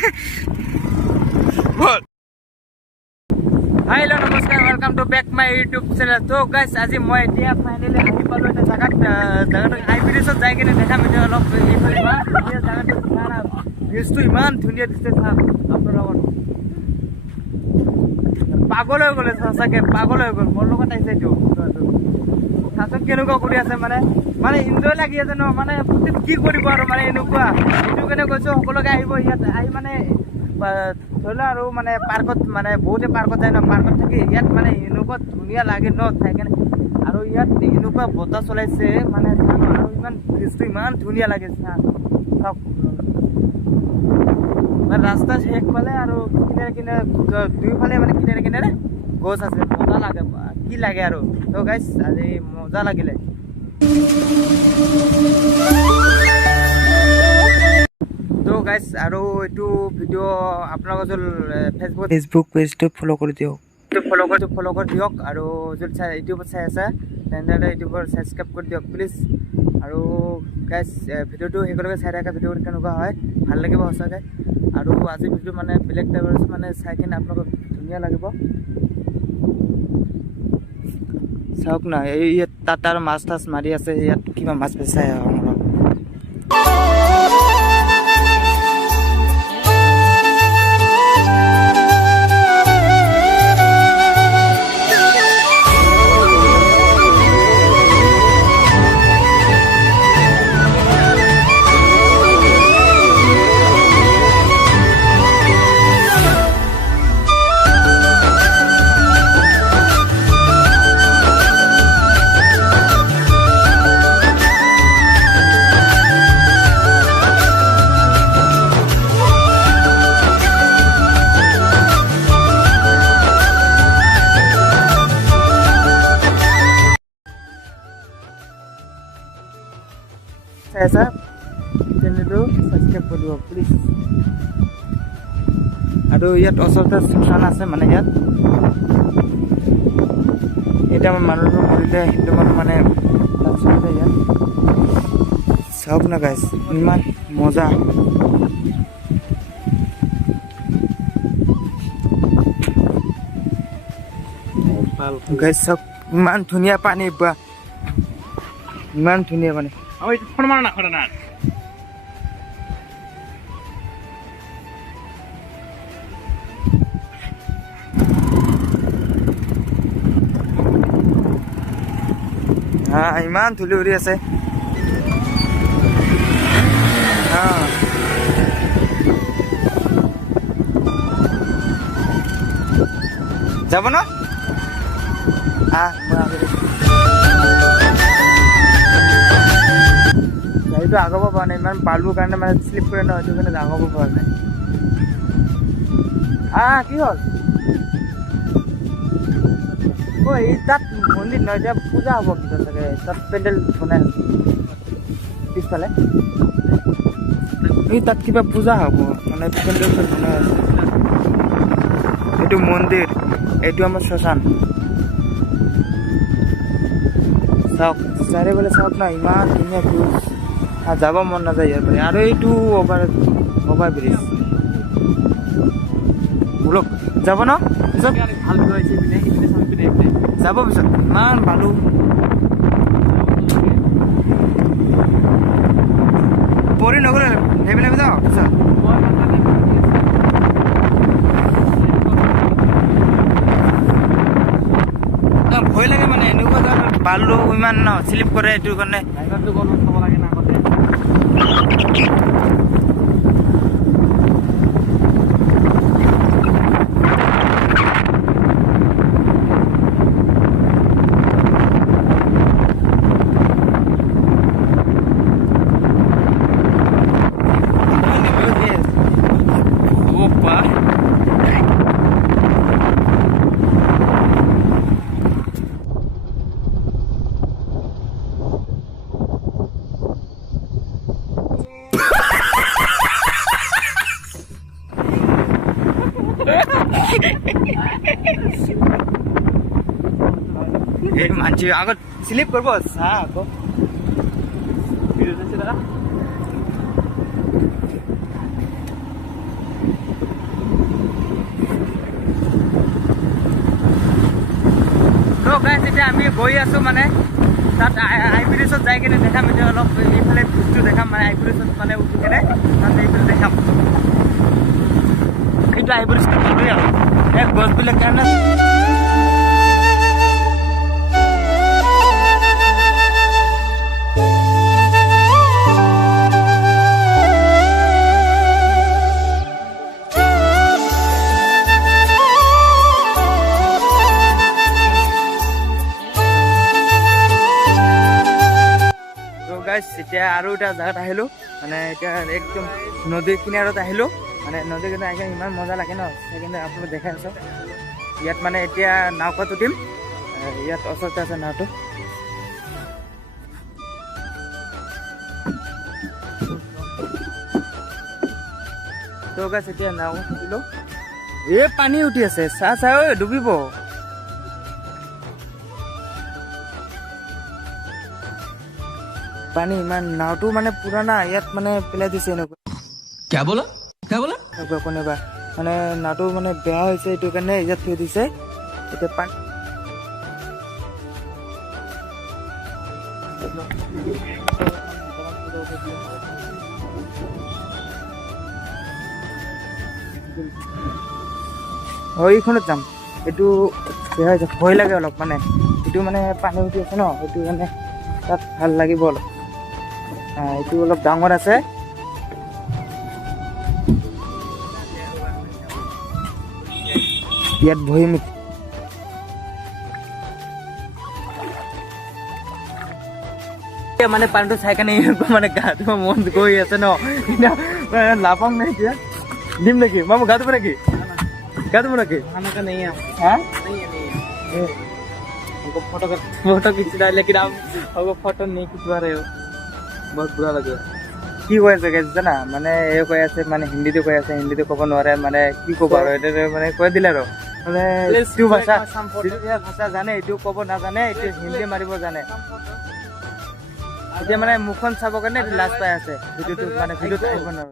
Hello नमस्कार welcome to back my YouTube channel. तो guys আজি মই এতিয়া ফাইনালি আহি পালো এটা জায়গাটো হাই ব্ৰিজত যাই কিনে দেখাম এতিয়া অলপ এইফালে জায়গাটো ভিউজটো ইমান ধুনীয়া দিছে চাওক আপোনাৰ লগত পাগল হৈ গ'লে সঁচাকে পাগল হৈ গ'ল মোৰ লগত আহিছে এইটো চাচোন কেনেকুৱা কৰি আছে মানে এনজয় লাগি আছে ন মানে কি কৰিব আৰু মানে এনেকুৱা এইটো কাৰণে কৈছো সকলোকে আহিব ইয়াত আহি মানে ধৰি লোৱা আৰু মানে পাৰ্কত মানে বহুতে পাৰ্কত যায় ন পাৰ্কত থাকি ইয়াত মানে এনেকুৱা ধুনীয়া লাগে ন ঠাই কেনে আৰু ইয়াত এনেকুৱা বতাহ চলাইছে মানে আৰু ইমান ভিউজটো ইমান ধুনীয়া লাগে চাওক মানে ৰাস্তা শেষফালে আৰু কিনাৰে কিনাৰে দুইফালে মানে কিনাৰে কিনাৰে গছ আছে মজা লাগে কি লাগে আৰু তো গাইছ আজি মজা লাগিলে তো গাইছ আৰু এইটো ভিডিঅ' আপোনালোকৰ যদি ফেচবুক পেজটো ফ'ল' কৰি দিয়ক ফ'ল' কৰি দিয়ক আৰু যদি ইউটিউবত চাই আছে তেনেহ'লে ইউটিউবত ছাবস্ক্ৰাইব কৰি দিয়ক প্লিজ আৰু গাইছ ভিডিঅ'টো সেইকলৈকে চাই থকা ভিডিঅ'টো কেনেকুৱা হয় ভাল লাগিব সঁচাকৈ আৰু আজি ভিডিঅ' মানে বেলেগ টাইপৰ মানে চাই কিনে আপোনালোকক ধুনীয়া লাগিব চাওক না এই ইয়াত তাত আৰু মাছ তাছ মাৰি আছে ইয়াত কিবা মাছ বেচাই চেনেলটো ছাবস্ক্ৰাইব কৰি দিব প্লিজ আৰু ইয়াত ওচৰতে শ্মশান আছে মানে ইয়াত এতিয়া মানুহটো মৰিলে হিন্দু মানুহ মানে ইয়াত চাওক না গাইছ ইমান মজা গাইছ চাওক ইমান ধুনীয়া পানী ইমান ধুনীয়া পানী আমি ফোন মারা না করে না ইমান ধূলি উৰি আছে যাব ন গাড়ীটো আগাব পৰা নাই ইমান বালুৰ কাৰণে মানে শ্লিপ কৰে ন সেইটো কাৰণে আগাব পৰা নাই কি হ'ল এই তাত মন্দিৰ নহয় এতিয়া পূজা হ'ব কিন্তু চাগে তাত পেণ্ডেল বনাই পিছফালে এই তাত কিবা পূজা হ'ব মানে পেণ্ডেল বনাই আছে এইটো মন্দিৰ এইটো আমাৰ শ্মশান চাওক চাৰিওফালে চাওক না ইমান ধুনীয়া ভিউজ যাব মন নাযায় ইয়াৰ পৰা আৰু এইটো অভাৰ ব্ৰিজ বোলক যাব ন পিছত ভাল হৈছে যাব পিছত ইমান বালু পৰি নগ'লে সেইবিলাক যাওঁ পিছত ভয় লাগে মানে এনেকুৱা জেগাত বালু ইমান ন শ্লিপ কৰে এইটো কাৰণে ড্ৰাইভাৰটো গ'ল চাব লাগে না আগতে मान्छे आगो स्लिप करबो साको ভিডিও আছে দাদা গৈ আছো মানে তাত আই ব্ৰিজত যাই কিনে দেখাম এতিয়া অলপ এইফালে ভিউটো দেখাম মানে আই ব্ৰিজত মানে উঠি কিনে তাত এইফালে দেখাম এইটো আই ব্ৰিজটো ভালেই আৰু এই গছবিলাক কাৰণে এতিয়া আৰু এটা জেগাত আহিলোঁ মানে এতিয়া একদম নদীৰ কিনাৰত আহিলোঁ মানে নদীৰ কিনাৰত আহি ইমান মজা লাগে ন সেইকাৰণে আপোনালোক দেখাই আছোঁ ইয়াত মানে এতিয়া নাওকাত উঠিম ইয়াত ওচৰতে আছে নাওটো তো গাছ এতিয়া নাও উঠিলোঁ এই পানী উঠি আছে চাহ চাহ ঐ ডুবিব পানী ইমান নাওটো মানে পুৰণা ইয়াত মানে পেলাই দিছে এনেকুৱা কোনোবা মানে নাওটো মানে বেয়া হৈছে এইটো কাৰণে ইয়াত থৈ দিছে এতিয়া পানী এইখনত যাম এইটো বেয়া হৈছে ভয় লাগে অলপ মানে এইটো মানে পানী উঠি আছে ন সেইটো মানে তাত ভাল লাগিব অলপ এইটো অলপ ডাঙৰ আছে ইয়াত বহিম মানে পানীটো চাই কাৰণে মানে গাটো মন গৈ আছে ন লাপাম নে এতিয়া দিম নেকি মামু গা ধুব নেকি গা ধুব নেকি फोटो खींचना है लेकिन आप हमको फोटो नहीं खिंचवा रहे हो बहुत बुरा लगे কি কৈ আছে গাইছ জানা মানে এই কৈ আছে মানে হিন্দীতে কৈ আছে হিন্দীতে ক'ব নোৱাৰে মানে কি ক'ব আৰু এটা মানে কৈ দিলে আৰু মানে এইটো ভাষা ভাষা জানে এইটো ক'ব নাজানে এইটো হিন্দী মাৰিব জানে এতিয়া মানে মুখখন চাব কাৰণে লাজ পাই আছে ভিডিঅ'টো মানে ভিডিঅ'টো আহিব নোৱাৰে